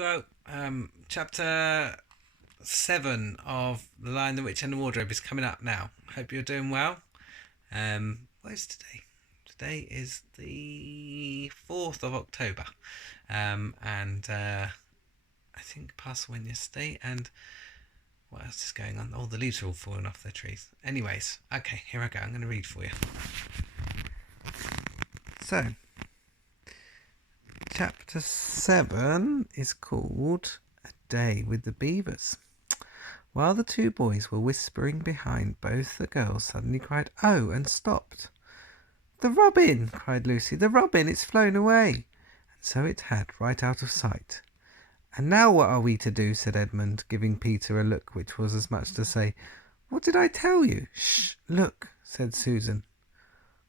So, chapter 7 of The Lion, the Witch and the Wardrobe is coming up now. Hope you're doing well. What is today? Today is the 4th of October. And I think Pastor went yesterday. And what else is going on? Oh, the leaves are all falling off their trees. Anyways, okay, here I go. I'm going to read for you. So, chapter 7 is called A Day with the Beavers. While the two boys were whispering behind, both the girls suddenly cried, "Oh!" and stopped. "The robin!" cried Lucy. "The robin! It's flown away!" And so it had, right out of sight. "And now what are we to do?" said Edmund, giving Peter a look which was as much to say, "What did I tell you?" "Shh! Look!" said Susan.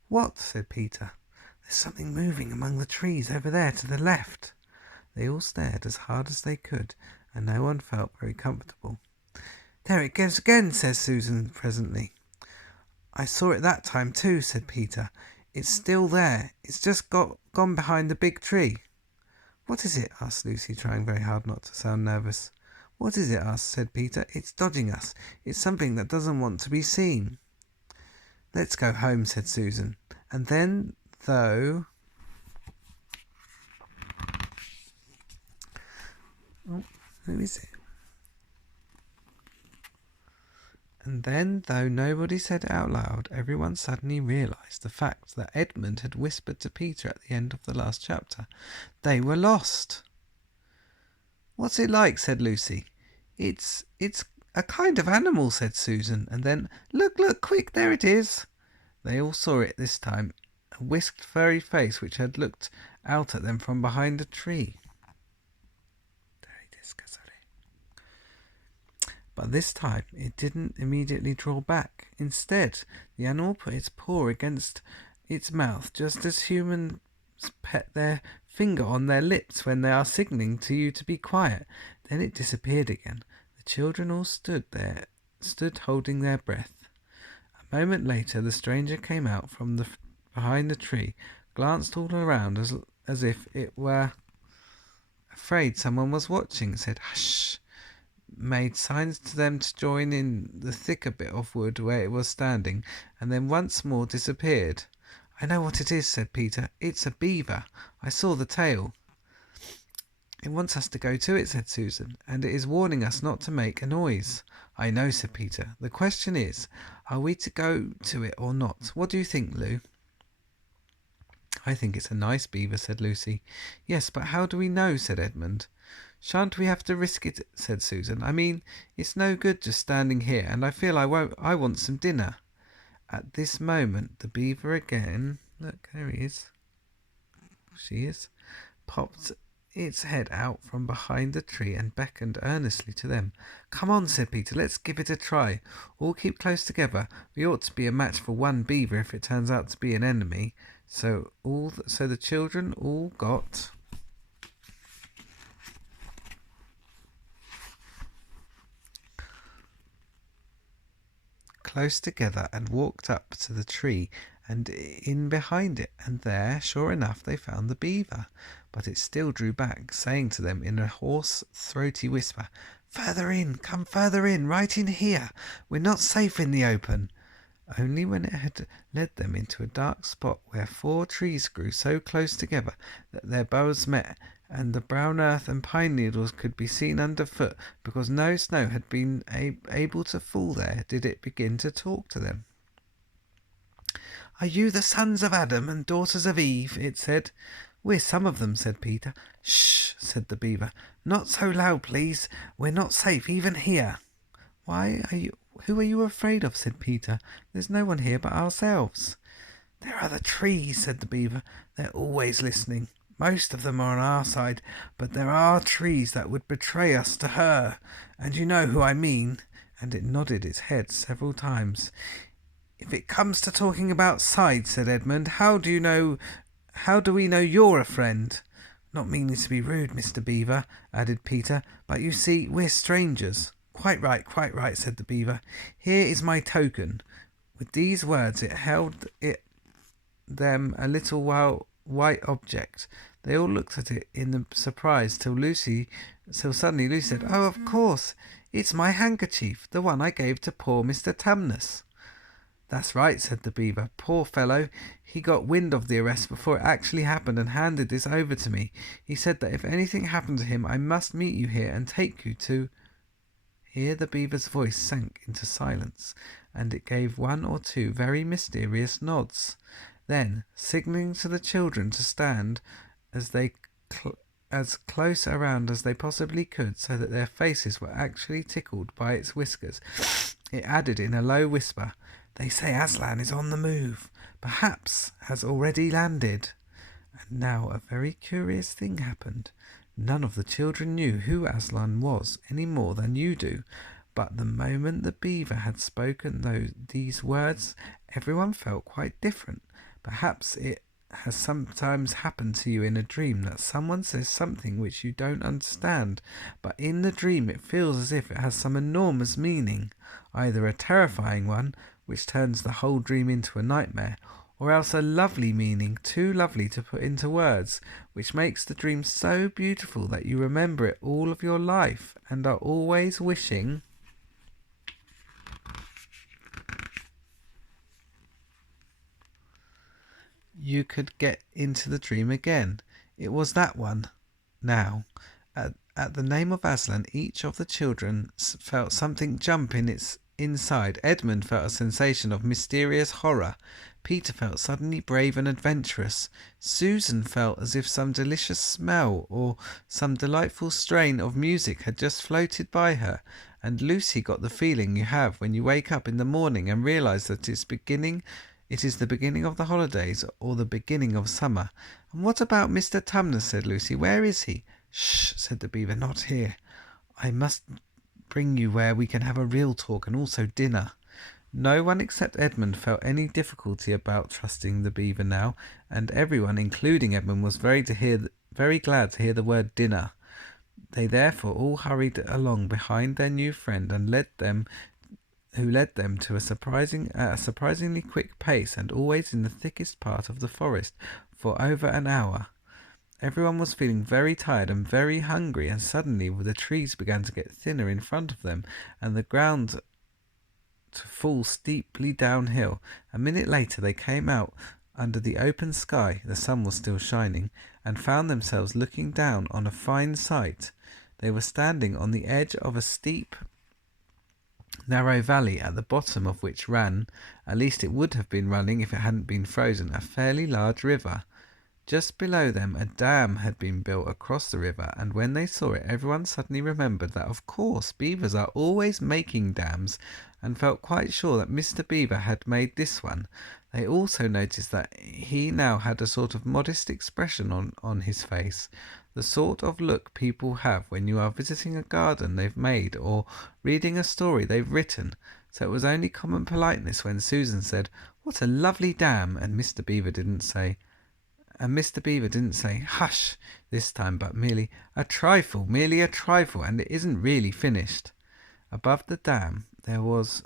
"What?" said Peter. "There's something moving among the trees over there to the left." They all stared as hard as they could, and no one felt very comfortable. "There it goes again," says Susan presently. "I saw it that time too," said Peter. "It's still there. It's just gone behind the big tree." "What is it?" asked Lucy, trying very hard not to sound nervous. "What is it?" said Peter. "It's dodging us. It's something that doesn't want to be seen." "Let's go home," said Susan. And then, though... Oh, who is it? And then, though nobody said it out loud, everyone suddenly realised the fact that Edmund had whispered to Peter at the end of the last chapter. They were lost. "What's it like?" said Lucy. It's a kind of animal," said Susan, and then, look, quick, there it is." They all saw it this time, a whisked furry face which had looked out at them from behind a tree. But this time it didn't immediately draw back. Instead, the animal put its paw against its mouth, just as humans pet their finger on their lips when they are signalling to you to be quiet. Then it disappeared again. The children all stood holding their breath. A moment later, the stranger came out from behind the tree, glanced all around as if it were afraid someone was watching, said "Hush!" made signs to them to join in the thicker bit of wood where it was standing, and then once more disappeared. "I know what it is," said Peter. "It's a beaver. I saw the tail." "It wants us to go to it," said Susan, "and it is warning us not to make a noise." "I know," said Peter. "The question is, are we to go to it or not? What do you think, Lou?" "I think it's a nice beaver," said Lucy. "Yes, but how do we know?" said Edmund. "Shan't we have to risk it?" said Susan. "I mean, it's no good just standing here, and I feel I want some dinner." At this moment the beaver again, look, there he is, she is, popped its head out from behind the tree and beckoned earnestly to them. "Come on," said Peter, "let's give it a try. All keep close together. We ought to be a match for one beaver if it turns out to be an enemy." So the children all got close together and walked up to the tree and in behind it, and there, sure enough, they found the beaver. But it still drew back, saying to them in a hoarse, throaty whisper, "Further in, come further in, right in here. We're not safe in the open." Only when it had led them into a dark spot where 4 trees grew so close together that their boughs met, and the brown earth and pine needles could be seen underfoot because no snow had been able to fall there, did it begin to talk to them. "Are you the sons of Adam and daughters of Eve?" it said. "We're some of them," said Peter. "Shh!" said the beaver. "Not so loud, please. We're not safe even here." Who are you afraid of?" said Peter. "There's no one here but ourselves." "There are the trees," said the beaver. "They're always listening. Most of them are on our side, but there are trees that would betray us to her, and you know who I mean." And it nodded its head several times. "If it comes to talking about sides," said Edmund, how do we know you're a friend?" "Not meaning to be rude, Mr. Beaver," added Peter, "but you see, we're strangers." Quite right," said the beaver. "Here is my token." With these words it held them a little white object They all looked at it in the surprise till suddenly Lucy said, "Oh, of course, it's my handkerchief, the one I gave to poor Mr. Tumnus." "That's right," said the Beaver. "Poor fellow, he got wind of the arrest before it actually happened and handed this over to me. He said that if anything happened to him I must meet you here and take you to—" Here the Beaver's voice sank into silence, and it gave one or two very mysterious nods. Then, signalling to the children to stand as close around as they possibly could so that their faces were actually tickled by its whiskers, it added in a low whisper, "They say Aslan is on the move, perhaps has already landed." And now a very curious thing happened. None of the children knew who Aslan was any more than you do, but the moment the Beaver had spoken these words, everyone felt quite different. Perhaps it has sometimes happened to you in a dream that someone says something which you don't understand, but in the dream it feels as if it has some enormous meaning, either a terrifying one, which turns the whole dream into a nightmare, or else a lovely meaning, too lovely to put into words, which makes the dream so beautiful that you remember it all of your life and are always wishing you could get into the dream again. It was that one. Now, at the name of Aslan, each of the children felt something jump in its inside. Edmund felt a sensation of mysterious horror. Peter felt suddenly brave and adventurous. Susan felt as if some delicious smell or some delightful strain of music had just floated by her. And Lucy got the feeling you have when you wake up in the morning and realise that it is the beginning of the holidays or the beginning of summer. "And what about Mr. Tumnus?" said Lucy. "Where is he?" "Shh," said the Beaver. "Not here. I must bring you where we can have a real talk and also dinner." No one except Edmund felt any difficulty about trusting the Beaver now, and everyone, including Edmund, was very glad to hear the word dinner. They therefore all hurried along behind their new friend and led them to a surprisingly quick pace, and always in the thickest part of the forest, for over an hour. Everyone was feeling very tired and very hungry, and suddenly the trees began to get thinner in front of them, and the ground to fall steeply downhill. A minute later they came out under the open sky, the sun was still shining, and found themselves looking down on a fine sight. They were standing on the edge of a steep, narrow valley, at the bottom of which ran, at least it would have been running if it hadn't been frozen, a fairly large river. Just below them a dam had been built across the river, and when they saw it, everyone suddenly remembered that of course beavers are always making dams, and felt quite sure that Mr. Beaver had made this one. They also noticed that he now had a sort of modest expression on his face, the sort of look people have when you are visiting a garden they've made or reading a story they've written. So it was only common politeness when Susan said, "What a lovely dam," and Mr. Beaver didn't say "Hush" this time, but merely a trifle, and it isn't really finished." Above the dam there was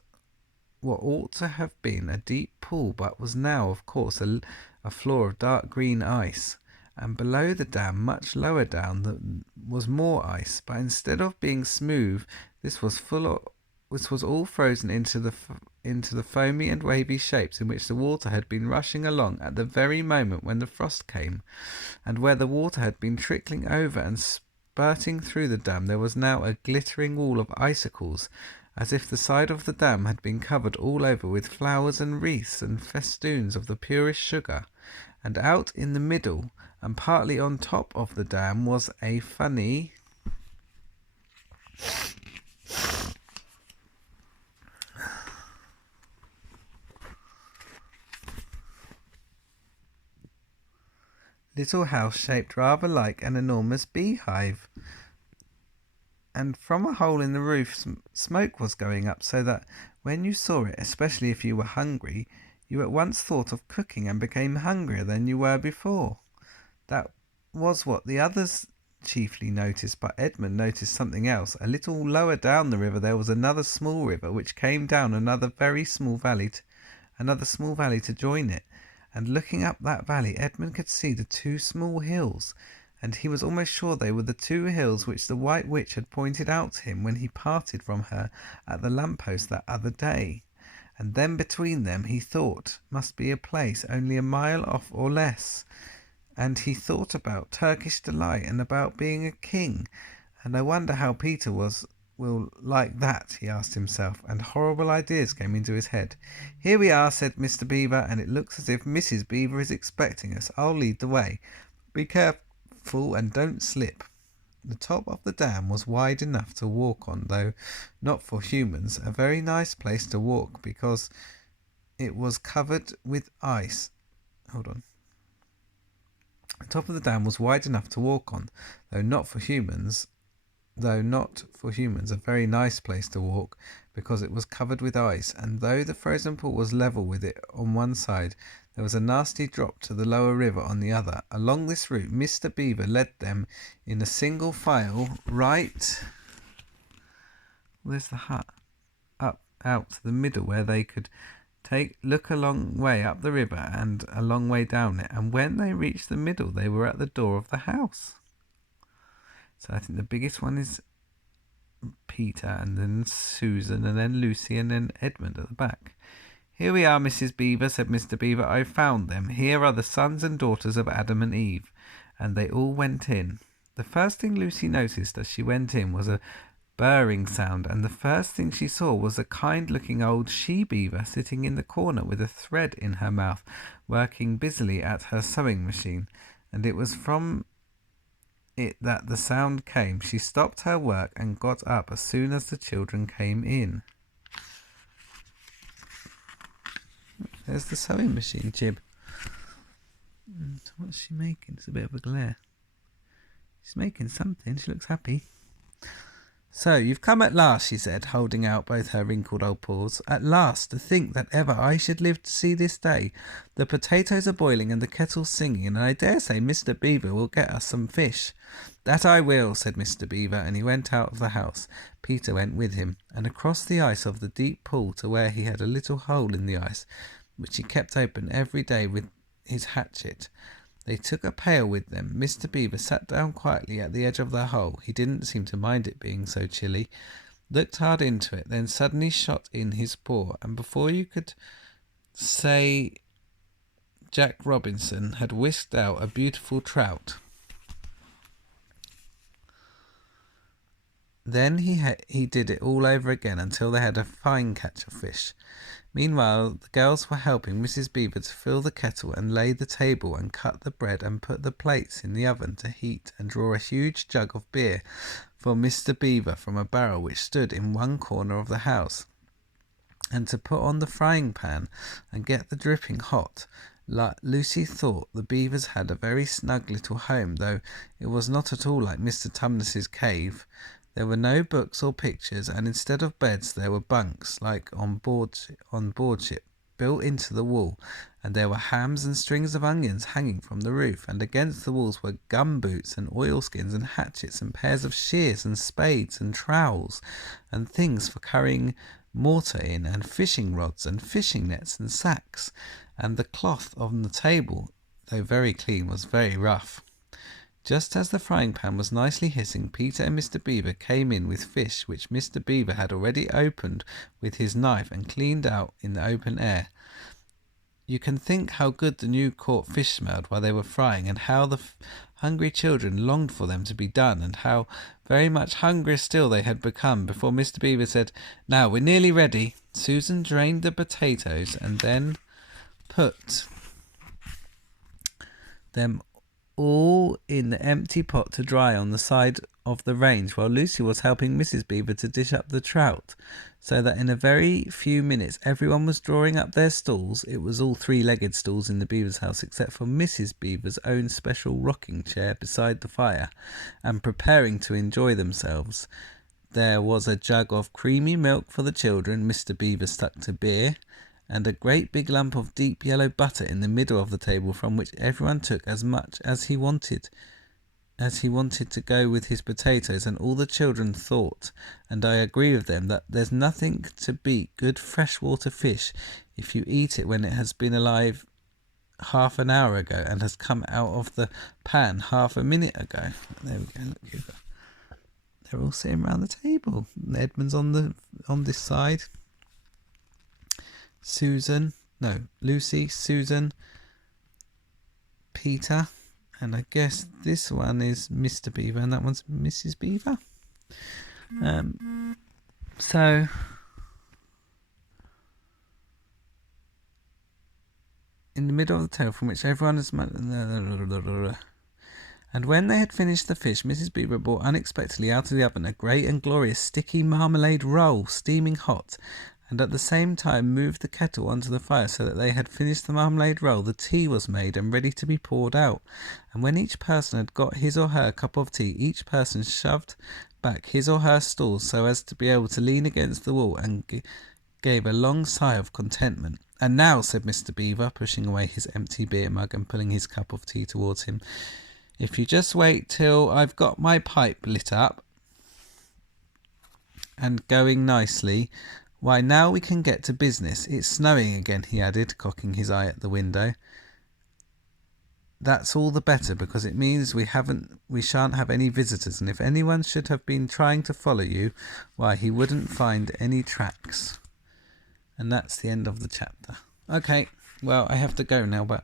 what ought to have been a deep pool, but was now, of course, a floor of dark green ice. And below the dam, much lower down, was more ice, but instead of being smooth, this was all frozen into the foamy and wavy shapes in which the water had been rushing along at the very moment when the frost came, and where the water had been trickling over and spurting through the dam there was now a glittering wall of icicles, as if the side of the dam had been covered all over with flowers and wreaths and festoons of the purest sugar. And out in the middle, and partly on top of the dam, was a funny little house shaped rather like an enormous beehive, and from a hole in the roof smoke was going up, so that when you saw it, especially if you were hungry, you at once thought of cooking and became hungrier than you were before. That was what the others chiefly noticed, but Edmund noticed something else. A little lower down the river there was another small river which came down another small valley to join it, and looking up that valley, Edmund could see the two small hills, and he was almost sure they were the two hills which the White Witch had pointed out to him when he parted from her at the lamp-post that other day. And then between them, he thought, must be a place only a mile off or less. And he thought about Turkish delight and about being a king. And I wonder how Peter will like that, he asked himself, and horrible ideas came into his head. Here we are, said Mr. Beaver, and it looks as if Mrs. Beaver is expecting us. I'll lead the way. Be careful and don't slip. The top of the dam was wide enough to walk on, though not for humans. A very nice place to walk because it was covered with ice. Hold on. The top of the dam was wide enough to walk on, though not for humans, a very nice place to walk because it was covered with ice, and though the frozen pool was level with it on one side, there was a nasty drop to the lower river on the other. Along this route, Mr. Beaver led them in a single file right... Where's the hut? Up, out to the middle where they could look a long way up the river and a long way down it. And when they reached the middle, they were at the door of the house. So I think the biggest one is Peter, and then Susan, and then Lucy, and then Edmund at the back. Here we are, Mrs. Beaver, said Mr. Beaver. I've found them. Here are the sons and daughters of Adam and Eve. And they all went in. The first thing Lucy noticed as she went in was a burring sound, and the first thing she saw was a kind-looking old she-beaver sitting in the corner with a thread in her mouth, working busily at her sewing machine. And it was from it that the sound came. She stopped her work and got up as soon as the children came in. There's the sewing machine, Jib. So what's she making? It's a bit of a glare. She's making something. She looks happy. So, you've come at last, she said, holding out both her wrinkled old paws. At last, to think that ever I should live to see this day. The potatoes are boiling and the kettle's singing, and I dare say Mr. Beaver will get us some fish. That I will, said Mr. Beaver, and he went out of the house. Peter went with him, and across the ice of the deep pool to where he had a little hole in the ice, which he kept open every day with his hatchet. They took a pail with them. Mr. Beaver sat down quietly at the edge of the hole. He didn't seem to mind it being so chilly. Looked hard into it, then suddenly shot in his paw, and before you could say Jack Robinson had whisked out a beautiful trout. Then he did it all over again until they had a fine catch of fish. Meanwhile, the girls were helping Mrs. Beaver to fill the kettle and lay the table and cut the bread and put the plates in the oven to heat and draw a huge jug of beer for Mr. Beaver from a barrel which stood in one corner of the house, and to put on the frying pan and get the dripping hot. Lucy thought the Beavers had a very snug little home, though it was not at all like Mr. Tumnus's cave. There were no books or pictures, and instead of beds there were bunks, like on board ship, built into the wall, and there were hams and strings of onions hanging from the roof, and against the walls were gum boots and oilskins and hatchets and pairs of shears and spades and trowels and things for carrying mortar in, and fishing rods and fishing nets and sacks, and the cloth on the table, though very clean, was very rough. Just as the frying pan was nicely hissing, Peter and Mr. Beaver came in with fish which Mr. Beaver had already opened with his knife and cleaned out in the open air. You can think how good the new caught fish smelled while they were frying, and how the hungry children longed for them to be done, and how very much hungrier still they had become before Mr. Beaver said, "Now we're nearly ready." Susan drained the potatoes and then put them all in the empty pot to dry on the side of the range, while Lucy was helping Mrs. Beaver to dish up the trout, so that in a very few minutes everyone was drawing up their stools. It was all three-legged stools in the Beaver's house, except for Mrs. Beaver's own special rocking chair beside the fire, and preparing to enjoy themselves. There was a jug of creamy milk for the children. Mr. Beaver stuck to beer, and a great big lump of deep yellow butter in the middle of the table, from which everyone took as much as he wanted to go with his potatoes. And all the children thought, and I agree with them, that there's nothing to beat good freshwater fish if you eat it when it has been alive half an hour ago and has come out of the pan half a minute ago. There we go. Look, they're all sitting around the table. Edmund's on this side. Lucy, Susan, Peter, and I guess this one is Mr. Beaver and that one's Mrs. Beaver. So in the middle of the table from which everyone is... And when they had finished the fish, Mrs. Beaver brought unexpectedly out of the oven a great and glorious sticky marmalade roll, steaming hot, and at the same time moved the kettle onto the fire so that they had finished the marmalade roll. The tea was made and ready to be poured out, and when each person had got his or her cup of tea, each person shoved back his or her stool so as to be able to lean against the wall and gave a long sigh of contentment. And now, said Mr. Beaver, pushing away his empty beer mug and pulling his cup of tea towards him, if you just wait till I've got my pipe lit up and going nicely, why, now we can get to business. It's snowing again, he added, cocking his eye at the window. That's all the better, because it means we shan't have any visitors, and if anyone should have been trying to follow you, why, he wouldn't find any tracks. And that's the end of the chapter. Okay, well, I have to go now, but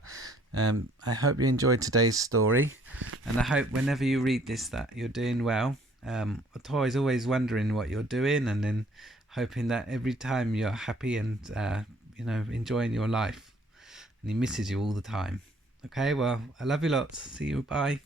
I hope you enjoyed today's story, and I hope whenever you read this that you're doing well. Otto always wondering what you're doing, and then hoping that every time you're happy and enjoying your life, and he misses you all the time. Okay, well, I love you lots. See you. Bye.